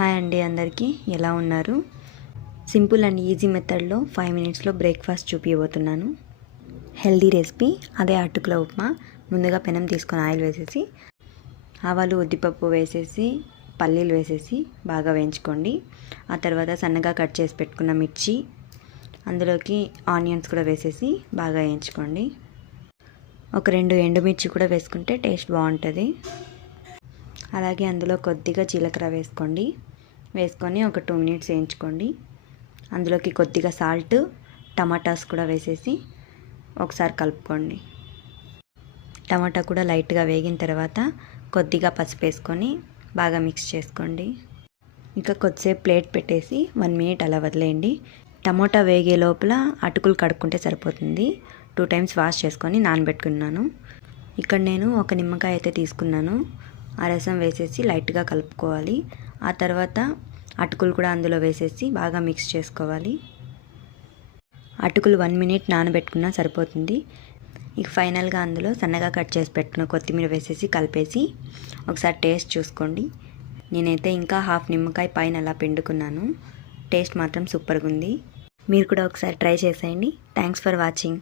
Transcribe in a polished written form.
Hi అండి, అందరికీ ఎలా ఉన్నారు? సింపుల్ అండ్ ఈజీ మెథడ్లో 5 మినిట్స్లో బ్రేక్ఫాస్ట్ చూపించబోతున్నాను. హెల్దీ రెసిపీ, అదే అటుకుల ఉప్మా. ముందుగా పెనం తీసుకొని ఆయిల్ వేసేసి ఆవాలు ఉద్దిపప్పు వేసేసి పల్లీలు వేసేసి బాగా వేయించుకోండి. ఆ తర్వాత సన్నగా కట్ చేసి పెట్టుకున్న మిర్చి, అందులోకి ఆనియన్స్ కూడా వేసేసి బాగా వేయించుకోండి. ఒక 2 ఎండుమిర్చి కూడా వేసుకుంటే టేస్ట్ బాగుంటుంది. అలాగే అందులో కొద్దిగా జీలకర్ర వేసుకొని ఒక 2 మినిట్స్ వేయించుకోండి. అందులోకి కొద్దిగా సాల్ట్, టమాటాస్ కూడా వేసేసి ఒకసారి కలుపుకోండి. టమాటా కూడా లైట్గా వేగిన తర్వాత కొద్దిగా పసుపు వేసుకొని బాగా మిక్స్ చేసుకోండి. ఇంకా కొద్దిసేపు ప్లేట్ పెట్టేసి 1 మినిట్ అలా వదిలేయండి. టమాటా వేగే లోపల అటుకులు కడుక్కుంటే సరిపోతుంది. 2 టైమ్స్ వాష్ చేసుకొని నానబెట్టుకున్నాను. ఇక్కడ నేను ఒక నిమ్మకాయ అయితే తీసుకున్నాను. ఆ రసం వేసేసి లైట్గా కలుపుకోవాలి. ఆ తర్వాత అటుకులు కూడా అందులో వేసేసి బాగా మిక్స్ చేసుకోవాలి. అటుకులు 1 మినిట్ నానబెట్టుకున్నా సరిపోతుంది. ఇక ఫైనల్గా అందులో సన్నగా కట్ చేసి పెట్టుకున్న కొత్తిమీర వేసేసి కలిపేసి ఒకసారి టేస్ట్ చూసుకోండి. నేనైతే ఇంకా హాఫ్ నిమ్మకాయ పైన అలా పిండుకున్నాను. టేస్ట్ మాత్రం సూపర్గా ఉంది. మీరు కూడా ఒకసారి ట్రై చేసేయండి. Thanks for watching.